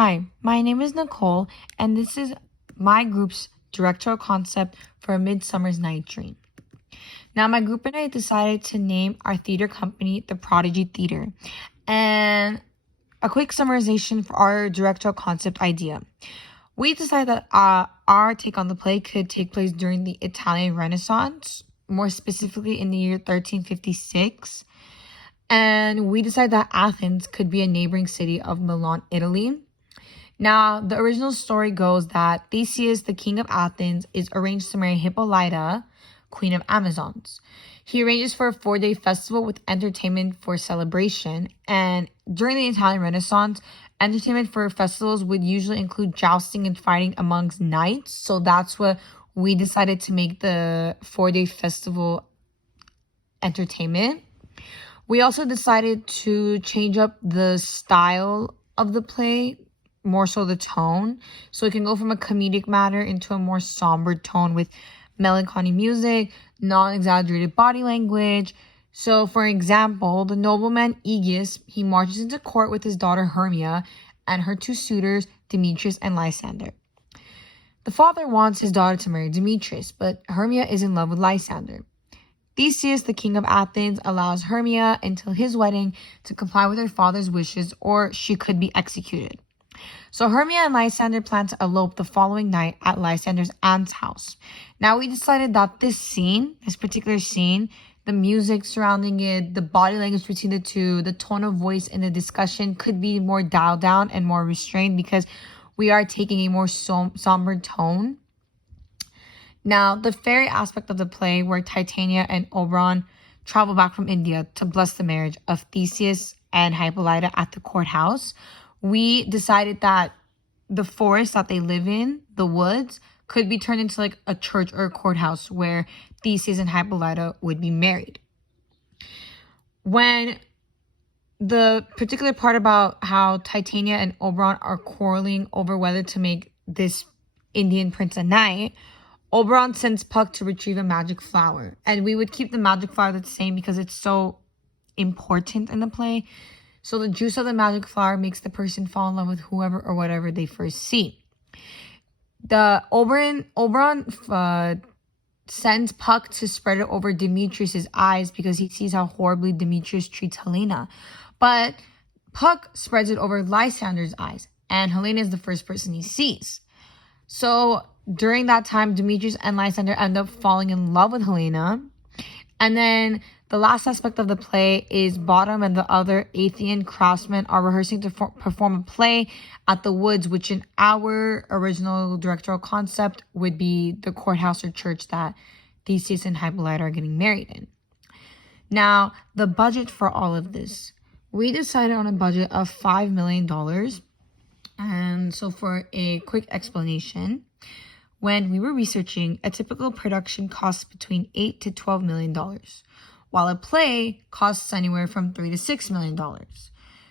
Hi, my name is Nicole, and this is my group's directorial concept for A Midsummer's Night Dream. Now, my group and I decided to name our theater company the Prodigy Theater. And a quick summarization for our directorial concept idea. We decided that our take on the play could take place during the Italian Renaissance, more specifically in the year 1356. And we decided that Athens could be a neighboring city of Milan, Italy. Now, the original story goes that Theseus, the king of Athens, is arranged to marry Hippolyta, queen of Amazons. He arranges for a 4-day festival with entertainment for celebration. And during the Italian Renaissance, entertainment for festivals would usually include jousting and fighting amongst knights. So that's what we decided to make the 4-day festival entertainment. We also decided to change up the style of the play, more so the tone. So it can go from a comedic matter into a more somber tone with melancholy music, non-exaggerated body language. So for example, the nobleman Aegeus, he marches into court with his daughter Hermia and her two suitors, Demetrius and Lysander. The father wants his daughter to marry Demetrius, but Hermia is in love with Lysander. Theseus, the king of Athens, allows Hermia until his wedding to comply with her father's wishes, or she could be executed. So Hermia and Lysander plan to elope the following night at Lysander's aunt's house. Now we decided that this particular scene, the music surrounding it, the body language between the two, the tone of voice in the discussion could be more dialed down and more restrained because we are taking a more somber tone. Now, the fairy aspect of the play where Titania and Oberon travel back from India to bless the marriage of Theseus and Hippolyta at the courthouse, we decided that the forest that they live in, the woods, could be turned into like a church or a courthouse where Theseus and Hippolyta would be married. When the particular part about how Titania and Oberon are quarreling over whether to make this Indian prince a knight, Oberon sends Puck to retrieve a magic flower. And we would keep the magic flower the same because it's so important in the play. So the juice of the magic flower makes the person fall in love with whoever or whatever they first see. The Oberon sends Puck to spread it over Demetrius's eyes because he sees how horribly Demetrius treats Helena. But Puck spreads it over Lysander's eyes, and Helena is the first person he sees. So during that time, Demetrius and Lysander end up falling in love with Helena. And then the last aspect of the play is Bottom and the other Athenian craftsmen are rehearsing to perform a play at the woods, which in our original directorial concept would be the courthouse or church that Theseus and Hippolyta are getting married in. Now, the budget for all of this. We decided on a budget of $5 million. And so for a quick explanation, when we were researching, a typical production costs between $8 to $12 million, while a play costs anywhere from $3 to $6 million.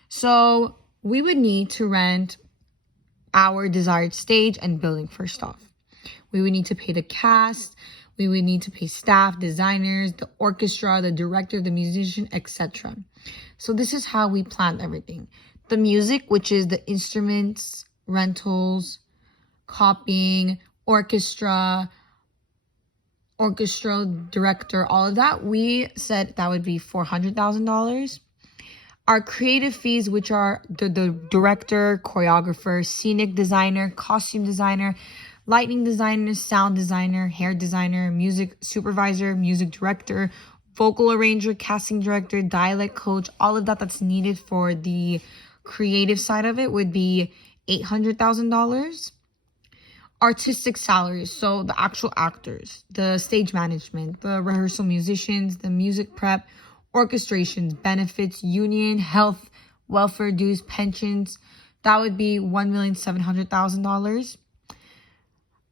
So we would need to rent our desired stage and building first off. We would need to pay the cast, we would need to pay staff, designers, the orchestra, the director, the musician, etc. So this is how we planned everything. The music, which is the instruments, rentals, copying, orchestra, director, all of that, we said that would be $400,000. Our creative fees, which are the director, choreographer, scenic designer, costume designer, lighting designer, sound designer, hair designer, music supervisor, music director, vocal arranger, casting director, dialect coach, all of that's needed for the creative side of it would be $800,000. Artistic salaries, so the actual actors, the stage management, the rehearsal musicians, the music prep, orchestrations, benefits, union, health, welfare dues, pensions, that would be $1,700,000.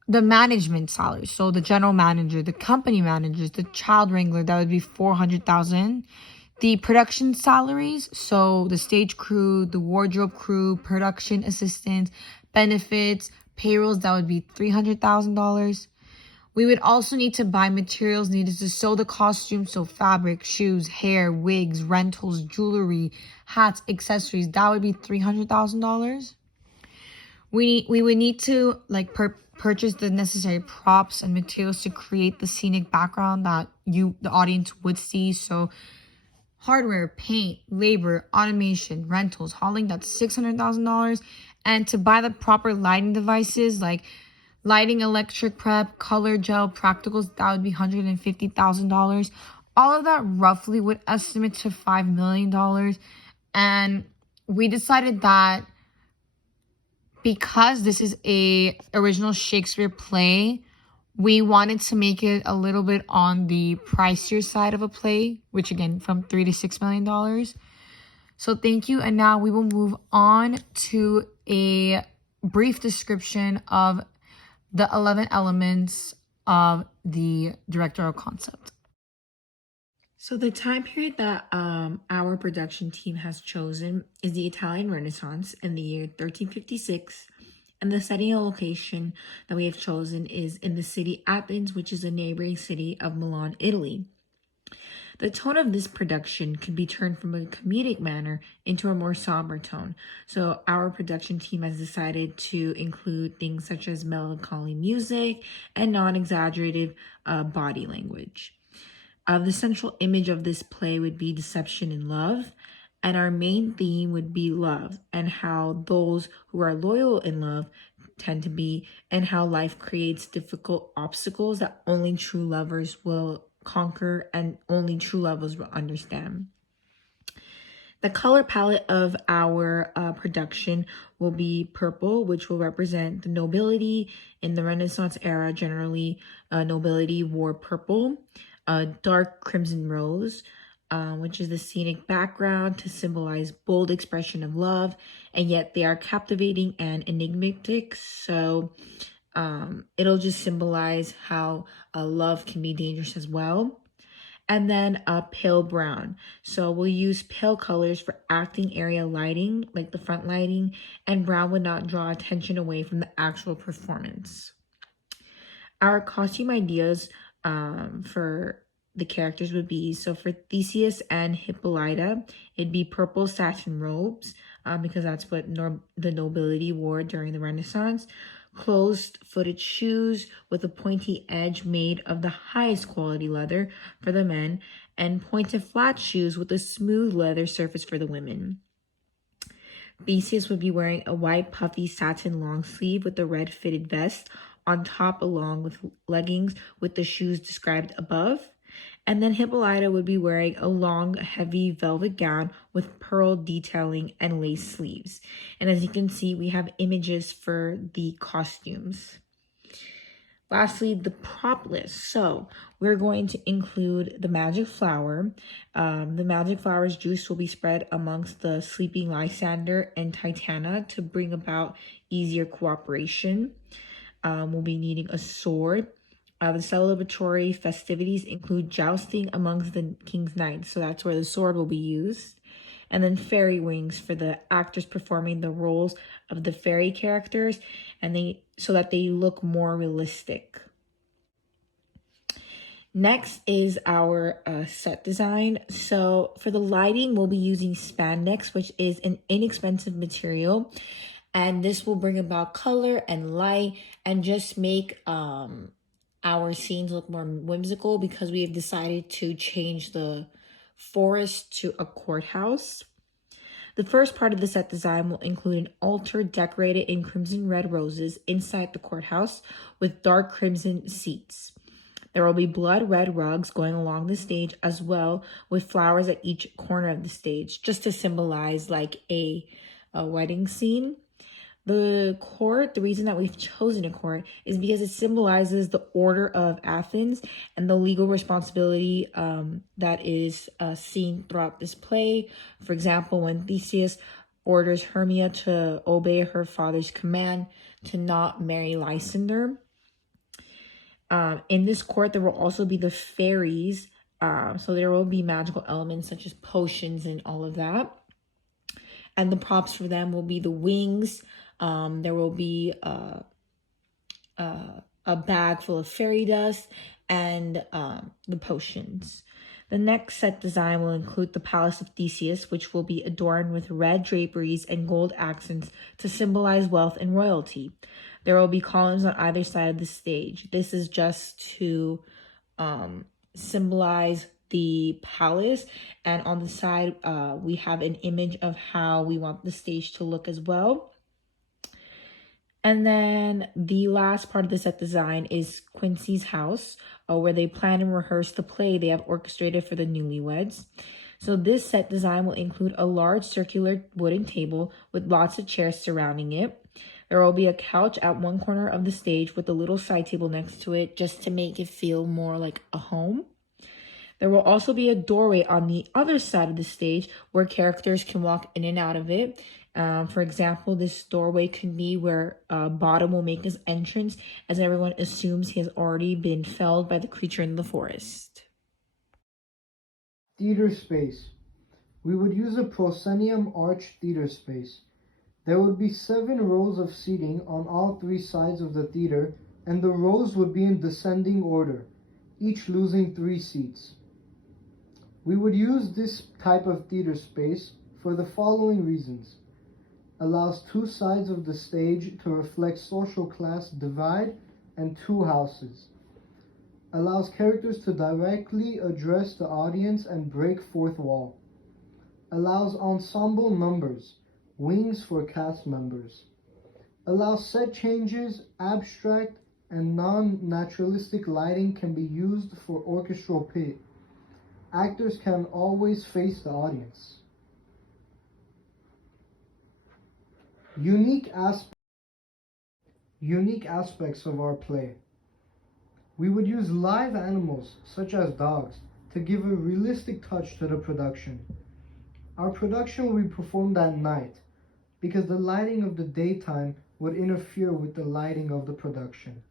The management salaries, so the general manager, the company managers, the child wrangler, that would be $400,000. The production salaries, so the stage crew, the wardrobe crew, production assistants, benefits, payrolls, that would be $300,000. We would also need to buy materials needed to sew the costumes, so fabric, shoes, hair, wigs, rentals, jewelry, hats, accessories, that would be $300,000. we would need to like purchase the necessary props and materials to create the scenic background that the audience would see. So hardware, paint, labor, automation, rentals, hauling, that's $600,000. And to buy the proper lighting devices like lighting, electric prep, color gel, practicals, that would be $150,000. All of that roughly would estimate to $5 million. And we decided that because this is a original Shakespeare play, we wanted to make it a little bit on the pricier side of a play, which again, from $3 to $6 million. So thank you. And now we will move on to a brief description of the 11 elements of the directorial concept. So the time period that our production team has chosen is the Italian Renaissance in the year 1356. And the setting and location that we have chosen is in the city Athens, which is a neighboring city of Milan, Italy. The tone of this production can be turned from a comedic manner into a more somber tone. So our production team has decided to include things such as melancholy music and non-exaggerative body language. The central image of this play would be deception and love. And our main theme would be love and how those who are loyal in love tend to be, and how life creates difficult obstacles that only true lovers will conquer and only true lovers will understand. The color palette of our production will be purple, which will represent the nobility. In the Renaissance era, generally, nobility wore purple. Dark crimson rose, which is the scenic background to symbolize bold expression of love, and yet they are captivating and enigmatic. So it'll just symbolize how love can be dangerous as well. And then a pale brown. So we'll use pale colors for acting area lighting, like the front lighting, and brown would not draw attention away from the actual performance. Our costume ideas for the characters would be, so for Theseus and Hippolyta, it'd be purple satin robes, because that's what the nobility wore during the Renaissance. Closed-footed shoes with a pointy edge made of the highest quality leather for the men, and pointed flat shoes with a smooth leather surface for the women. Theseus would be wearing a white puffy satin long sleeve with a red fitted vest on top, along with leggings with the shoes described above. And then Hippolyta would be wearing a long, heavy velvet gown with pearl detailing and lace sleeves. And as you can see, we have images for the costumes. Lastly, the prop list. So we're going to include the magic flower. The magic flower's juice will be spread amongst the sleeping Lysander and Titania to bring about easier cooperation. We'll be needing a sword. The celebratory festivities include jousting amongst the king's knights, so that's where the sword will be used. And then fairy wings for the actors performing the roles of the fairy characters, and so that they look more realistic. Next is our set design. So for the lighting, we'll be using spandex, which is an inexpensive material. And this will bring about color and light and just make our scenes look more whimsical, because we have decided to change the forest to a courthouse. The first part of the set design will include an altar decorated in crimson red roses inside the courthouse with dark crimson seats. There will be blood red rugs going along the stage, as well with flowers at each corner of the stage, just to symbolize like a wedding scene. The court, the reason that we've chosen a court is because it symbolizes the order of Athens and the legal responsibility that is seen throughout this play. For example, when Theseus orders Hermia to obey her father's command to not marry Lysander. In this court, there will also be the fairies. So there will be magical elements such as potions and all of that. And the props for them will be the wings. There will be a bag full of fairy dust and the potions. The next set design will include the Palace of Theseus, which will be adorned with red draperies and gold accents to symbolize wealth and royalty. There will be columns on either side of the stage. This is just to symbolize the palace, and on the side we have an image of how we want the stage to look as well. And then the last part of the set design is Quincy's house, where they plan and rehearse the play they have orchestrated for the newlyweds. So this set design will include a large circular wooden table with lots of chairs surrounding it. There will be a couch at one corner of the stage with a little side table next to it, just to make it feel more like a home. There will also be a doorway on the other side of the stage where characters can walk in and out of it. For example, this doorway can be where Bottom will make his entrance, as everyone assumes he has already been felled by the creature in the forest. Theater space. We would use a proscenium arch theater space. There would be 7 rows of seating on all 3 sides of the theater, and the rows would be in descending order, each losing 3 seats. We would use this type of theater space for the following reasons. Allows 2 sides of the stage to reflect social class divide and 2 houses. Allows characters to directly address the audience and break fourth wall. Allows ensemble numbers, wings for cast members. Allows set changes, abstract and non-naturalistic lighting can be used for orchestral pit. Actors can always face the audience. Unique aspects of our play. We would use live animals, such as dogs, to give a realistic touch to the production. Our production will be performed at night, because the lighting of the daytime would interfere with the lighting of the production.